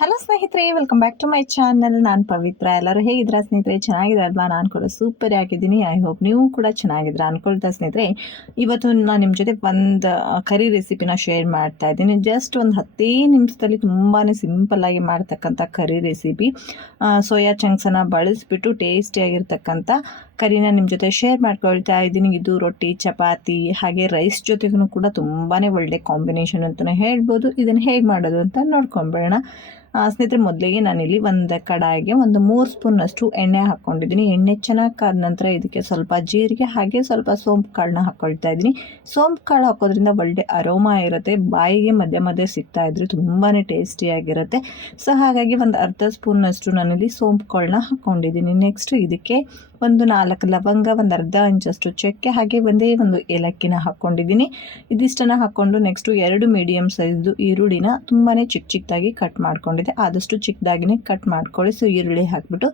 Hello ಸ್ನೇಹಿತರೆ welcome back to my channel ನಾನು ಪವಿತ್ರ. ಎಲ್ಲರೂ ಹೇಗಿದ್ರ ಸ್ನೇಹಿತರೆ? ಚೆನ್ನಾಗಿದ್ರೆ ಅಲ್ವಾ ನಾನು ಕೂಡ ಸೂಪರ್ ಆಗಿದ್ದೀನಿ. ಐ ಹೋಪ್ ನೀವು ಕೂಡ ಚೆನ್ನಾಗಿದ್ರ ಅನ್ಕೊಳ್ತಾ ಸ್ನೇಹಿತರೆ. ಇವತ್ತು ನಾನು ನಿಮ್ಮ ಜೊತೆ ಒಂದು ಕರಿ ರೆಸಿಪಿನ ಶೇರ್ ಮಾಡ್ತಾ ಇದ್ದೀನಿ. ಜಸ್ಟ್ ಒಂದು ಹತ್ತೇ ನಿಮಿಷದಲ್ಲಿ ತುಂಬಾ ಸಿಂಪಲ್ಲಾಗಿ ಮಾಡ್ತಕ್ಕಂಥ ಕರಿ ರೆಸಿಪಿ ಸೋಯಾ ಚಂಕ್ಸನ್ನು ಬಳಸಿಬಿಟ್ಟು ಟೇಸ್ಟಿಯಾಗಿರ್ತಕ್ಕಂಥ ಕರಿನ ನಿಮ್ಮ ಜೊತೆ ಶೇರ್ ಮಾಡ್ಕೊಳ್ತಾ ಇದ್ದೀನಿ. ಇದು ರೊಟ್ಟಿ, ಚಪಾತಿ, ಹಾಗೆ ರೈಸ್ ಜೊತೆಗೂ ಕೂಡ ತುಂಬಾ ಒಳ್ಳೆ ಕಾಂಬಿನೇಷನ್ ಅಂತಲೇ ಹೇಳ್ಬೋದು. ಇದನ್ನು ಹೇಗೆ ಮಾಡೋದು ಅಂತ ನೋಡ್ಕೊಂಬಿಡೋಣ ಸ್ನೇಹಿತರೆ, ಮೊದಲಿಗೆ ನಾನಿಲ್ಲಿ ಒಂದು ಕಡಾಯಿಗೆ ಒಂದು ಮೂರು ಸ್ಪೂನಷ್ಟು ಎಣ್ಣೆ ಹಾಕ್ಕೊಂಡಿದ್ದೀನಿ. ಎಣ್ಣೆ ಚೆನ್ನಾಗಿ ಕಾದ ನಂತರ ಇದಕ್ಕೆ ಸ್ವಲ್ಪ ಜೀರಿಗೆ ಹಾಗೆ ಸ್ವಲ್ಪ ಸೋಂಪು ಕಾಳನ್ನ ಹಾಕ್ಕೊಳ್ತಾ ಇದ್ದೀನಿ. ಸೋಂಪು ಕಾಳು ಹಾಕೋದ್ರಿಂದ ಒಳ್ಳೆ ಅರೋಮಾ ಇರುತ್ತೆ. ಬಾಯಿಗೆ ಮಧ್ಯ ಮಧ್ಯೆ ಸಿಗ್ತಾ ಇದ್ರೆ ತುಂಬಾ ಟೇಸ್ಟಿಯಾಗಿರುತ್ತೆ ಸೊ, ಹಾಗಾಗಿ ಒಂದು ಅರ್ಧ ಸ್ಪೂನಷ್ಟು ನಾನಿಲ್ಲಿ ಸೋಂಪು ಕಾಳನ್ನ ಹಾಕ್ಕೊಂಡಿದ್ದೀನಿ. ನೆಕ್ಸ್ಟ್ ಇದಕ್ಕೆ ಒಂದು ನಾಲ್ಕು ಲವಂಗ, ಒಂದು ಅರ್ಧ ಇಂಚಷ್ಟು ಚಕ್ಕೆ, ಹಾಗೆ ಒಂದೇ ಒಂದು ಏಲಕ್ಕಿನ ಹಾಕ್ಕೊಂಡಿದ್ದೀನಿ. ಇದಿಷ್ಟನ್ನು ಹಾಕ್ಕೊಂಡು ನೆಕ್ಸ್ಟು ಎರಡು ಮೀಡಿಯಮ್ ಸೈಜ್ದು ಈರುಳ್ಳಿನ ತುಂಬಾ ಚಿಕ್ಕ ಚಿಕ್ಕದಾಗಿ ಕಟ್ ಮಾಡ್ಕೊಂಡಿದ್ದೆ. ಆದಷ್ಟು ಚಿಕ್ಕದಾಗಿನೇ ಕಟ್ ಮಾಡ್ಕೊಳ್ಳಿ. ಸೊ ಈರುಳ್ಳಿ ಹಾಕ್ಬಿಟ್ಟು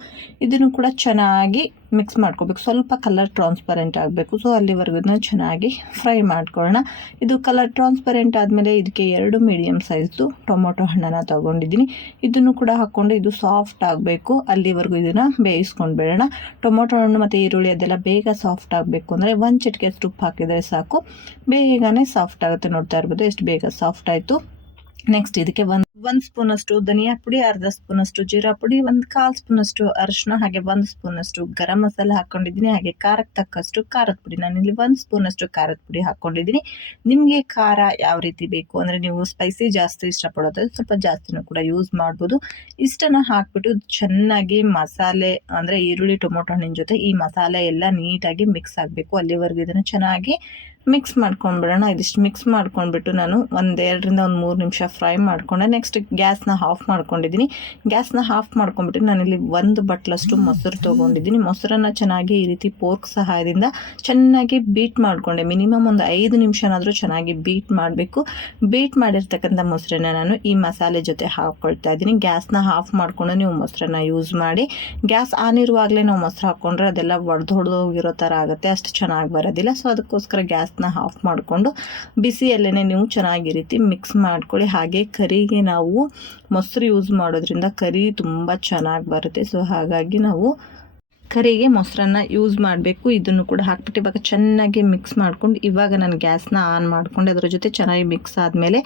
ಇದನ್ನು ಕೂಡ ಚೆನ್ನಾಗಿ ಮಿಕ್ಸ್ ಮಾಡ್ಕೋಬೇಕು. ಸ್ವಲ್ಪ ಕಲರ್ ಟ್ರಾನ್ಸ್ಪರೆಂಟ್ ಆಗಬೇಕು. ಸೊ ಅಲ್ಲಿವರೆಗೂ ಚೆನ್ನಾಗಿ ಫ್ರೈ ಮಾಡ್ಕೊಳ್ಳೋಣ. ಇದು ಕಲರ್ ಟ್ರಾನ್ಸ್ಪರೆಂಟ್ ಆದಮೇಲೆ ಇದಕ್ಕೆ ಎರಡು ಮೀಡಿಯಮ್ ಸೈಜ್ದು ಟೊಮೊಟೊ ಹಣ್ಣನ್ನು ತೊಗೊಂಡಿದ್ದೀನಿ. ಇದನ್ನು ಕೂಡ ಹಾಕ್ಕೊಂಡು ಇದು ಸಾಫ್ಟ್ ಆಗಬೇಕು. ಅಲ್ಲಿವರೆಗೂ ಇದನ್ನು ಬೇಯಿಸ್ಕೊಂಡು ಬಿಡೋಣ. ಟೊಮೊಟೊ ಹಣ್ಣು ಮತ್ತು ಈರುಳ್ಳಿ ಅದೆಲ್ಲ ಬೇಗ ಸಾಫ್ಟ್ ಆಗಬೇಕು ಅಂದರೆ ಒಂದು ಚಿಟಿಕೆ ಉಪ್ಪು ಹಾಕಿದರೆ ಸಾಕು. ಬೇಗನೆ ಸಾಫ್ಟ್ ಆಗುತ್ತೆ ನೋಡ್ತಾ ಇರ್ಬೋದು. ಎಷ್ಟು ಬೇಗ ಸಾಫ್ಟ್ ಆಯಿತು. ನೆಕ್ಸ್ಟ್ ಇದಕ್ಕೆ ಒಂದು ಒಂದು ಸ್ಪೂನಷ್ಟು ಧನಿಯಾ ಪುಡಿ, ಅರ್ಧ ಸ್ಪೂನಷ್ಟು ಜೀರಾ ಪುಡಿ, ಒಂದು ಕಾಲು ಸ್ಪೂನಷ್ಟು ಅರಿಶಿನ ಹಾಗೆ ಒಂದು ಸ್ಪೂನಷ್ಟು ಗರಂ ಮಸಾಲೆ ಹಾಕ್ಕೊಂಡಿದ್ದೀನಿ ಹಾಗೆ ಖಾರಕ್ಕೆ ತಕ್ಕಷ್ಟು ಖಾರದ ಪುಡಿ. ನಾನಿಲ್ಲಿ ಒಂದು ಸ್ಪೂನಷ್ಟು ಖಾರದ ಪುಡಿ ಹಾಕ್ಕೊಂಡಿದ್ದೀನಿ ನಿಮಗೆ ಖಾರ ಯಾವ ರೀತಿ ಬೇಕು? ಅಂದರೆ ನೀವು ಸ್ಪೈಸಿ ಜಾಸ್ತಿ ಇಷ್ಟಪಡೋದು ಸ್ವಲ್ಪ ಜಾಸ್ತಿನೂ ಕೂಡ ಯೂಸ್ ಮಾಡ್ಬೋದು. ಇಷ್ಟನ್ನು ಹಾಕ್ಬಿಟ್ಟು ಚೆನ್ನಾಗಿ ಮಸಾಲೆ, ಅಂದರೆ ಈರುಳ್ಳಿ, ಟೊಮೊಟೊ ಹಣ್ಣಿನ ಜೊತೆ ಈ ಮಸಾಲೆ ಎಲ್ಲ ನೀಟಾಗಿ ಮಿಕ್ಸ್ ಆಗಬೇಕು. ಅಲ್ಲಿವರೆಗೂ ಇದನ್ನು ಚೆನ್ನಾಗಿ ಮಿಕ್ಸ್ ಮಾಡ್ಕೊಂಡ್ಬಿಡೋಣ. ಇದಿಷ್ಟು ಮಿಕ್ಸ್ ಮಾಡ್ಕೊಂಡ್ಬಿಟ್ಟು ನಾನು ಒಂದೆರಡರಿಂದ ಒಂದು ಮೂರು ನಿಮಿಷ ಫ್ರೈ ಮಾಡ್ಕೊಂಡೆ. ನೆಕ್ಸ್ಟ್ ಗ್ಯಾಸ್ನ ಆಫ್ ಮಾಡ್ಕೊಂಡಿದ್ದೀನಿ ಗ್ಯಾಸ್ನ ಆಫ್ ಮಾಡ್ಕೊಂಡ್ಬಿಟ್ಟು ನಾನಿಲ್ಲಿ ಒಂದು ಬಟ್ಲಷ್ಟು ಮೊಸರು ತೊಗೊಂಡಿದ್ದೀನಿ. ಮೊಸರನ್ನು ಚೆನ್ನಾಗಿ ಈ ರೀತಿ ಪೋರ್ಕ್ ಸಹಾಯದಿಂದ ಚೆನ್ನಾಗಿ ಬೀಟ್ ಮಾಡಿಕೊಂಡೆ. ಮಿನಿಮಮ್ ಒಂದು ಐದು ನಿಮಿಷನಾದರೂ ಚೆನ್ನಾಗಿ ಬೀಟ್ ಮಾಡಬೇಕು. ಬೀಟ್ ಮಾಡಿರ್ತಕ್ಕಂಥ ಮೊಸರನ್ನ ನಾನು ಈ ಮಸಾಲೆ ಜೊತೆ ಹಾಕ್ಕೊಳ್ತಾ ಇದ್ದೀನಿ. ಗ್ಯಾಸ್ನ ಆಫ್ ಮಾಡಿಕೊಂಡು ನೀವು ಮೊಸರನ್ನ ಯೂಸ್ ಮಾಡಿ. ಗ್ಯಾಸ್ ಆನ್ ಇರುವಾಗಲೇ ನಾವು ಮೊಸರು ಹಾಕ್ಕೊಂಡ್ರೆ ಅದೆಲ್ಲ ಒಡೆದು ಹೊಡೆದೋಗಿರೋ ಥರ ಆಗುತ್ತೆ. ಅಷ್ಟು ಚೆನ್ನಾಗಿ ಬರೋದಿಲ್ಲ. ಸೊ ಅದಕ್ಕೋಸ್ಕರ ಗ್ಯಾಸ್ ಗ್ಯಾಸ್ನ ಆಫ್ ಮಾಡಿಕೊಂಡು ಬಿಸಿಯಲ್ಲೇ ನೀವು ಚೆನ್ನಾಗಿ ರೀತಿ ಮಿಕ್ಸ್ ಮಾಡ್ಕೊಳ್ಳಿ. ಹಾಗೆ ಕರಿಗೆ ನಾವು ಮೊಸರು ಯೂಸ್ ಮಾಡೋದ್ರಿಂದ ಕರಿ ತುಂಬ ಚೆನ್ನಾಗಿ ಬರುತ್ತೆ. ಸೊ ಹಾಗಾಗಿ ನಾವು ಕರಿಗೆ ಮೊಸರನ್ನ ಯೂಸ್ ಮಾಡಬೇಕು. ಇದನ್ನು ಕೂಡ ಹಾಕ್ಬಿಟ್ಟು ಇವಾಗ ಚೆನ್ನಾಗಿ ಮಿಕ್ಸ್ ಮಾಡ್ಕೊಂಡು ಇವಾಗ ನಾನು ಗ್ಯಾಸ್ನ ಆನ್ ಮಾಡ್ಕೊಂಡು ಅದರ ಜೊತೆ ಚೆನ್ನಾಗಿ ಮಿಕ್ಸ್ ಆದಮೇಲೆ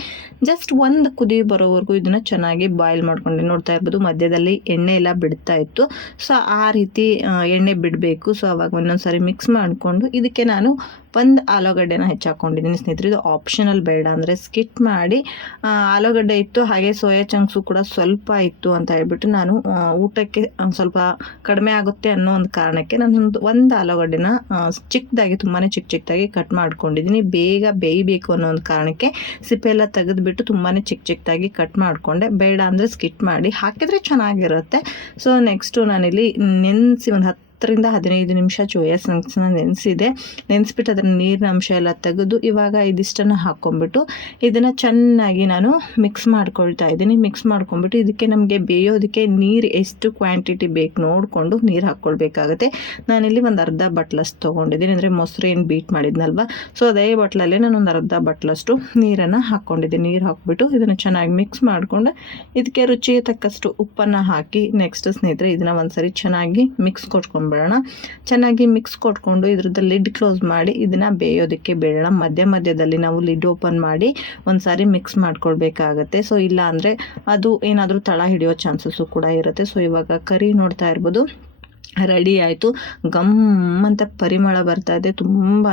ಜಸ್ಟ್ ಒಂದು ಕುದಿ ಬರೋವರೆಗೂ ಇದನ್ನು ಚೆನ್ನಾಗಿ ಬಾಯ್ಲ್ ಮಾಡ್ಕೊಂಡು. ನೋಡ್ತಾ ಇರ್ಬೋದು ಮಧ್ಯದಲ್ಲಿ ಎಣ್ಣೆ ಎಲ್ಲ ಬಿಡ್ತಾ ಇತ್ತು. ಸೊ ಆ ರೀತಿ ಎಣ್ಣೆ ಬಿಡಬೇಕು. ಸೊ ಅವಾಗ ಒಂದೊಂದು ಸಾರಿ ಮಿಕ್ಸ್ ಮಾಡಿಕೊಂಡು ಇದಕ್ಕೆ ನಾನು ಒಂದು ಆಲೂಗಡ್ಡೆನ ಹೆಚ್ಚಾಕೊಂಡಿದ್ದೀನಿ. ಸ್ನೇಹಿತರೆ, ಇದು ಆಪ್ಷನಲ್ ಬೇಡ ಅಂದರೆ ಸ್ಕಿಟ್ ಮಾಡಿ ಆಲೂಗಡ್ಡೆ ಇತ್ತು, ಹಾಗೆ ಸೋಯಾ ಚಂಕ್ಸು ಕೂಡ ಸ್ವಲ್ಪ ಇತ್ತು ಅಂತ ಹೇಳ್ಬಿಟ್ಟು ನಾನು ಊಟಕ್ಕೆ ಸ್ವಲ್ಪ ಕಡಿಮೆ ಆಗುತ್ತೆ ಅನ್ನೋ ಒಂದು ಕಾರಣಕ್ಕೆ ನಾನು ಒಂದು ಆಲೂಗಡ್ಡೆನ ಚಿಕ್ಕದಾಗಿ ತುಂಬಾ ಚಿಕ್ಕ ಚಿಕ್ಕದಾಗಿ ಕಟ್ ಮಾಡ್ಕೊಂಡಿದ್ದೀನಿ. ಬೇಗ ಬೇಯಬೇಕು ಅನ್ನೋ ಒಂದು ಕಾರಣಕ್ಕೆ ಸಿಪ್ಪೆಲ್ಲ ತೆಗೆದುಬಿಟ್ಟು ತುಂಬಾ ಚಿಕ್ಕ ಚಿಕ್ಕದಾಗಿ ಕಟ್ ಮಾಡಿಕೊಂಡೆ. ಬೇಡ ಅಂದರೆ ಸ್ಕಿಟ್ ಮಾಡಿ ಹಾಕಿದರೆ ಚೆನ್ನಾಗಿರುತ್ತೆ. ಸೊ ನೆಕ್ಸ್ಟು ನಾನಿಲ್ಲಿ ನೆನೆಸಿ ಒಂದು ಹತ್ತು ಹತ್ತರಿಂದ ಹದಿನೈದು ನಿಮಿಷ ಚೋಯಾ ಸಂಕ್ಸನ್ನ ನೆನೆಸಿದೆ. ನೆನೆಸ್ಬಿಟ್ಟು ಅದನ್ನು ನೀರಿನ ಅಂಶ ಎಲ್ಲ ತೆಗೆದು ಇವಾಗ ಇದಿಷ್ಟನ್ನು ಹಾಕ್ಕೊಂಬಿಟ್ಟು ಇದನ್ನು ಚೆನ್ನಾಗಿ ನಾನು ಮಿಕ್ಸ್ ಮಾಡ್ಕೊಳ್ತಾ ಇದ್ದೀನಿ. ಮಿಕ್ಸ್ ಮಾಡ್ಕೊಂಬಿಟ್ಟು ಇದಕ್ಕೆ ನಮಗೆ ಬೇಯೋದಕ್ಕೆ ನೀರು ಎಷ್ಟು ಕ್ವಾಂಟಿಟಿ ಬೇಕು ನೋಡಿಕೊಂಡು ನೀರು ಹಾಕ್ಕೊಳ್ಬೇಕಾಗುತ್ತೆ. ನಾನಿಲ್ಲಿ ಒಂದು ಅರ್ಧ ಬಟ್ಲಷ್ಟು ತೊಗೊಂಡಿದ್ದೀನಿ. ಅಂದರೆ ಮೊಸರು ಏನು ಬೀಟ್ ಮಾಡಿದ್ನಲ್ವ? ಸೊ ಅದೇ ಬಟ್ಲಲ್ಲೇ ನಾನು ಒಂದು ಅರ್ಧ ಬಟ್ಲಷ್ಟು ನೀರನ್ನು ಹಾಕ್ಕೊಂಡಿದ್ದೀನಿ. ನೀರು ಹಾಕ್ಬಿಟ್ಟು ಇದನ್ನು ಚೆನ್ನಾಗಿ ಮಿಕ್ಸ್ ಮಾಡಿಕೊಂಡು ಇದಕ್ಕೆ ರುಚಿಗೆ ತಕ್ಕಷ್ಟು ಉಪ್ಪನ್ನು ಹಾಕಿ ನೆಕ್ಸ್ಟ್ ಸ್ನೇಹಿತರೆ ಇದನ್ನು ಒಂದ್ಸರಿ ಚೆನ್ನಾಗಿ ಮಿಕ್ಸ್ ಕೊಟ್ಕೊಂಡು ಬಿಡೋಣ. ಚೆನ್ನಾಗಿ ಮಿಕ್ಸ್ ಕೊಟ್ಕೊಂಡು ಇದ್ರದ್ದು ಲಿಡ್ ಕ್ಲೋಸ್ ಮಾಡಿ ಇದನ್ನು ಬೇಯೋದಕ್ಕೆ ಬೇಡೋಣ. ಮಧ್ಯ ಮಧ್ಯದಲ್ಲಿ ನಾವು ಲಿಡ್ ಓಪನ್ ಮಾಡಿ ಒಂದು ಸಾರಿ ಮಿಕ್ಸ್ ಮಾಡ್ಕೊಳ್ಬೇಕಾಗತ್ತೆ. ಸೊ ಇಲ್ಲ ಅಂದರೆ ಅದು ಏನಾದರೂ ತಳ ಹಿಡಿಯೋ ಚಾನ್ಸಸ್ಸು ಕೂಡ ಇರುತ್ತೆ. ಸೊ ಇವಾಗ ಕರಿ ನೋಡ್ತಾ ಇರ್ಬೋದು. ರೆಡಿ ಆಯಿತು. ಗಮ್ ಅಂತ ಪರಿಮಳ ಬರ್ತಾ ಇದೆ. ತುಂಬಾ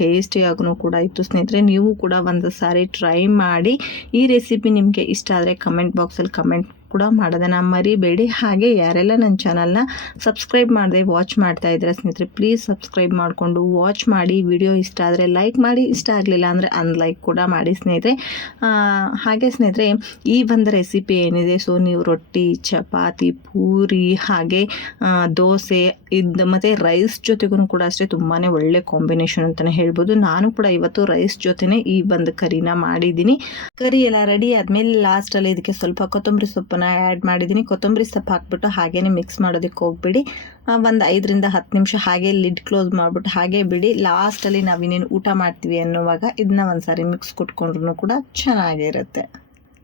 ಟೇಸ್ಟಿಯಾಗೂ ಕೂಡ ಇತ್ತು ಸ್ನೇಹಿತರೆ. ನೀವು ಕೂಡ ಒಂದು ಸಾರಿ ಟ್ರೈ ಮಾಡಿ ಈ ರೆಸಿಪಿ ನಿಮಗೆ ಇಷ್ಟ ಆದರೆ ಕಮೆಂಟ್ ಬಾಕ್ಸಲ್ಲಿ ಕಮೆಂಟ್ ಕೂಡ ಮಾಡೋದನ್ನು ಮರಿಬೇಡಿ. ಹಾಗೆ ಯಾರೆಲ್ಲ ನನ್ನ ಚಾನಲ್ನ ಸಬ್ಸ್ಕ್ರೈಬ್ ಮಾಡಿದೆ ವಾಚ್ ಮಾಡ್ತಾ ಇದ್ದಾರೆ ಸ್ನೇಹಿತರೆ ಪ್ಲೀಸ್ ಸಬ್ಸ್ಕ್ರೈಬ್ ಮಾಡಿಕೊಂಡು ವಾಚ್ ಮಾಡಿ ವಿಡಿಯೋ ಇಷ್ಟ ಆದರೆ ಲೈಕ್ ಮಾಡಿ, ಇಷ್ಟ ಆಗಲಿಲ್ಲ ಅಂದರೆ ಅನ್ಲೈಕ್ ಕೂಡ ಮಾಡಿ ಸ್ನೇಹಿತರೆ. ಹಾಗೆ ಸ್ನೇಹಿತರೆ, ಈ ಒಂದು ರೆಸಿಪಿ ಏನಿದೆ? ಸೊ ನೀವು ರೊಟ್ಟಿ, ಚಪಾತಿ, ಪೂರಿ, ಹಾಗೆ ದೋಸೆ, ಇದು ಮತ್ತು ರೈಸ್ ಜೊತೆಗೂ ಕೂಡ ಅಷ್ಟೇ ತುಂಬಾ ಒಳ್ಳೆ ಕಾಂಬಿನೇಷನ್ ಅಂತಲೇ ಹೇಳ್ಬೋದು. ನಾನು ಕೂಡ ಇವತ್ತು ರೈಸ್ ಜೊತೆನೇ ಈ ಒಂದು ಕರಿನ ಮಾಡಿದ್ದೀನಿ. ಕರಿ ಎಲ್ಲ ರೆಡಿ ಆದಮೇಲೆ ಲಾಸ್ಟಲ್ಲಿ ಇದಕ್ಕೆ ಸ್ವಲ್ಪ ಕೊತ್ತಂಬರಿ ಸೊಪ್ಪನ್ನು ಆ್ಯಡ್ ಮಾಡಿದ್ದೀನಿ. ಕೊತ್ತಂಬರಿ ಸೊಪ್ಪು ಹಾಕ್ಬಿಟ್ಟು ಹಾಗೇ ಮಿಕ್ಸ್ ಮಾಡೋದಕ್ಕೆ ಹೋಗ್ಬಿಡಿ. ಒಂದು ಐದರಿಂದ ಹತ್ತು ನಿಮಿಷ ಹಾಗೆ ಲಿಡ್ ಕ್ಲೋಸ್ ಮಾಡಿಬಿಟ್ಟು ಹಾಗೆ ಬಿಡಿ. ಲಾಸ್ಟಲ್ಲಿ ನಾವು ಇನ್ನೇನು ಊಟ ಮಾಡ್ತೀವಿ ಅನ್ನುವಾಗ ಇದನ್ನ ಒಂದು ಸಾರಿ ಮಿಕ್ಸ್ ಕೊಟ್ಕೊಂಡ್ರು ಕೂಡ ಚೆನ್ನಾಗಿರುತ್ತೆ.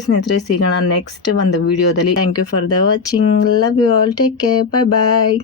ಸ್ನೇಹಿತರೆ, ಸಿಗೋಣ ನೆಕ್ಸ್ಟ್ ಒಂದು ವಿಡಿಯೋದಲ್ಲಿ thank you for the watching love you all take care bye bye